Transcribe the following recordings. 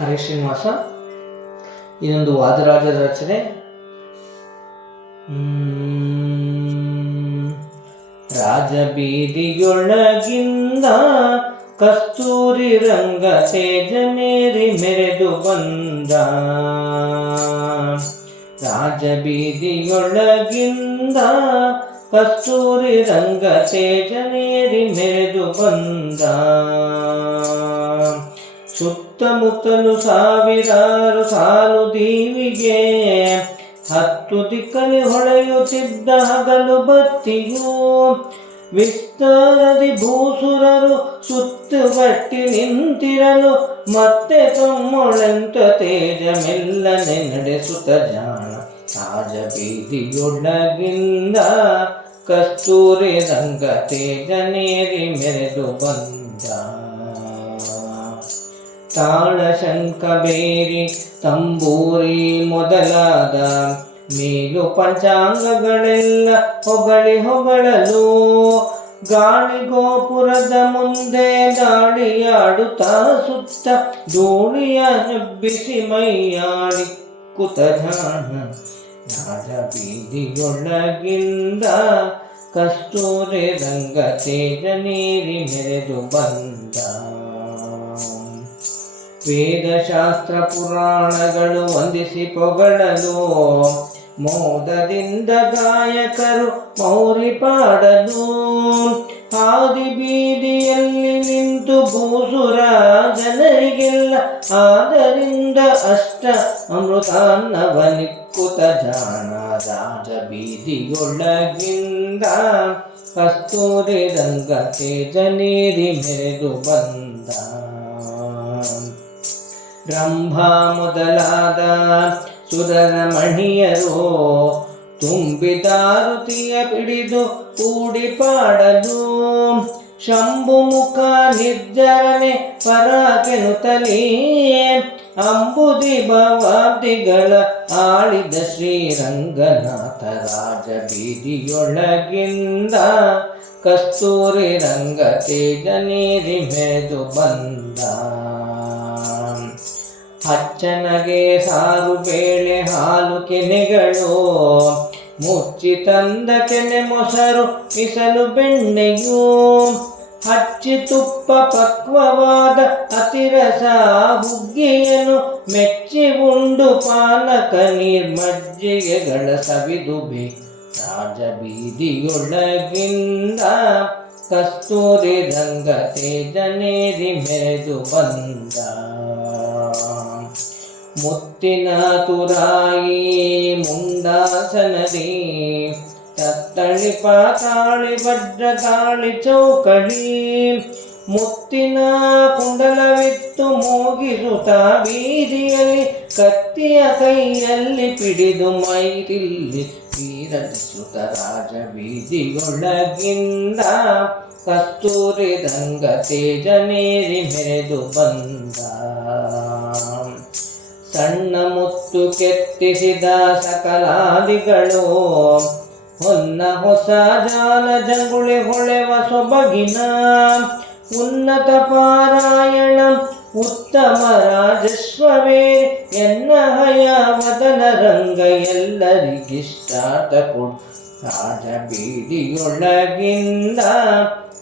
ಹರೇ ಶ್ರೀನಿವಾಸ. ಇದೊಂದು ವಾದರಾಜರ ರಚನೆ. ರಾಜಬೀದಿಯೊಳಗಿಂದ ಕಸ್ತೂರಿ ರಂಗ ತೇಜನೇರಿ ಮೆರೆದು ಬಂದ. ರಾಜಬೀದಿಯೊಳಗಿಂದ ಕಸ್ತೂರಿ ರಂಗ ತೇಜನೇರಿ ಮೆರೆದು ಬಂದ. ಸುತ್ತಮುತ್ತಲು ಸಾವಿರಾರು ಸಾಲು ದೀವಿಗೆ, ಹತ್ತು ದಿಕ್ಕಲಿ ಹೊಳೆಯುತ್ತಿದ್ದ ಹಗಲು ಬತ್ತಿಯು. ವಿಸ್ತಾರದಿ ಭೂಸುರರು ಸುತ್ತುಗಟ್ಟಿ ನಿಂತಿರಲು, ಮತ್ತೆ ತಮ್ಮೊಳೆಂತ ತೇಜ ಮೆಲ್ಲನೆ ನಡೆಸುತ್ತ ಜಾಣ ರಾಜಬೀದಿಯೊಳಗಿಂದ ಕಸ್ತೂರಿ ರಂಗ ತೇಜನೇರಿ ಮೆರೆದು ಬಂದ. ತಾಳ ಶಂಖ ಬೇರಿ ತಂಬೂರಿ ಮೊದಲಾದ ಮೇಲು ಪಂಚಾಂಗಗಳೆಲ್ಲ ಹೊಗಳಲು, ಗಾಳಿ ಗೋಪುರದ ಮುಂದೆ ದಾಳಿಯಾಡುತ್ತಾ ಸುತ್ತ ಧೂಳಿಯ ನೆಬ್ಬಿಸಿ ಮೈಯಾಡಿ ಕುತ ಜಾಣ ರಾಜಬೀದಿಯೊಳಗಿಂದ ಕಸ್ತೂರಿ ರಂಗ ತೇಜನೇರಿ ಮೆರೆದು ಬಂದ. ವೇದಶಾಸ್ತ್ರ ಪುರಾಣಗಳು ವಂದಿಸಿ ಪೊಗಳಲು, ಮೋದದಿಂದ ಗಾಯಕರು ಮೌರಿ ಪಾಡಲು, ಹಾದಿ ಬೀದಿಯಲ್ಲಿ ನಿಂತು ಭೂಸುರ ಜನರಿಗೆಲ್ಲ ಆದ್ದರಿಂದ ಅಷ್ಟ ಅಮೃತಾನ್ನವನಿಕ್ಕುತ ಜಾಣ ರಾಜಬೀದಿಯೊಳಗಿಂದ ಕಸ್ತೂರಿ ರಂಗ ತೇಜನೇರಿ ಮೆರೆದು ಬಂದ. ರಂಭಾ ಮೊದಲಾದ ಸುರರ ಮಣಿಯರು ತುಂಬಿದಾರುತಿಯ ಪಿಡಿದು ಕೂಡಿ ಪಾಡಲು, ಶಂಭು ಮುಖ ನಿರ್ಜರನೆ ಪರಾಕೆನುತಲೇ ಅಂಬುದಿ ಭವಾಬ್ದಿಗಳ ಆಳಿದ ಶ್ರೀರಂಗನಾಥ ರಾಜಬೀದಿಯೊಳಗಿಂದ ಕಸ್ತೂರಿ ರಂಗ ತೇಜನೇರಿ ಮೆರೆದು ಬಂದ. ಅಚ್ಚನಗೆ ಸಾರು ಬೇಳೆ ಹಾಲು ಕೆನೆಗಳು, ಮುಚ್ಚಿ ತಂದ ಕೆನೆ ಮೊಸರು ಮಿಸಲು ಬೆಣ್ಣೆಯು, ಹಚ್ಚಿ ತುಪ್ಪ ಪಕ್ವವಾದ ಅತಿರಸ ಹುಗ್ಗಿಯನು ಮೆಚ್ಚಿ ಉಂಡು ಪಾನಕ ನೀರ್ಮಜ್ಜಿಗೆಗಳ ಸವಿದು ಬೇ ರಾಜಬೀದಿಯೊಳಗಿಂದ ಕಸ್ತೂರಿ ರಂಗ ತೇಜನೇರಿ ಮೆರೆದು ಬಂದ. ಮುತ್ತಿನ ತುರಾಯಿ ಮುಂಡಾಸನದಿ ತತ್ತಳಿ ಪಾತಾಳಿ ವಜ್ರ ತಾಳಿ ಚೌಕಳಿ, ಮುತ್ತಿನ ಕುಂಡಲವಿತ್ತು ಮೋಗಿಸುತ್ತ ಬೀದಿಯಲ್ಲಿ ಕತ್ತಿಯ ಕೈಯಲ್ಲಿ ಪಿಡಿದು ಮೈತಿಲ್ಲಿ ತೀರದಿಸುತ್ತ ರಾಜಬೀದಿಯೊಳಗಿಂದ ಕಸ್ತೂರಿ ರಂಗ ತೇಜನೇರಿ ಮೆರೆದು ಬಂದ. ಸಣ್ಣ ಮುತ್ತು ಕೆತ್ತಿಸಿದ ಸಕಲಾದಿಗಳು, ಹೊನ್ನ ಹೊಸ ಜಾಲ ಜಂಗುಳಿ ಹೊಳೆವ ಸೊಬಗಿನ, ಉನ್ನತ ಪಾರಾಯಣ ಉತ್ತಮ ರಾಜಸ್ವವೇ ಎನ್ನ ಹಯವದನ ರಂಗ ಎಲ್ಲರಿಗಿಷ್ಟಾರ್ಥ ಕೊಡು ರಾಜಬೀದಿಯೊಳಗಿಂದ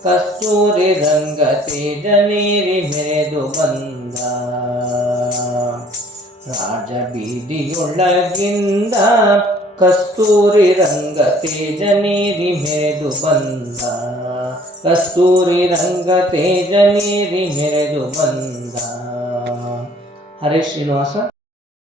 ಕಸ್ತೂರಿ ರಂಗ ತೇಜನೇರಿ ಮೆರೆದು ಬಂದ. ರಾಜಬೀದಿಯೊಳಗಿಂದ ಕಸ್ತೂರಿ ರಂಗ ತೇಜನೇರಿ ಮೆರೆದು ಬಂದ. ಕಸ್ತೂರಿ ರಂಗ ತೇಜನೇರಿ ಮೆರೆದು ಬಂದ. ಹರೇ ಶ್ರೀನಿವಾಸ.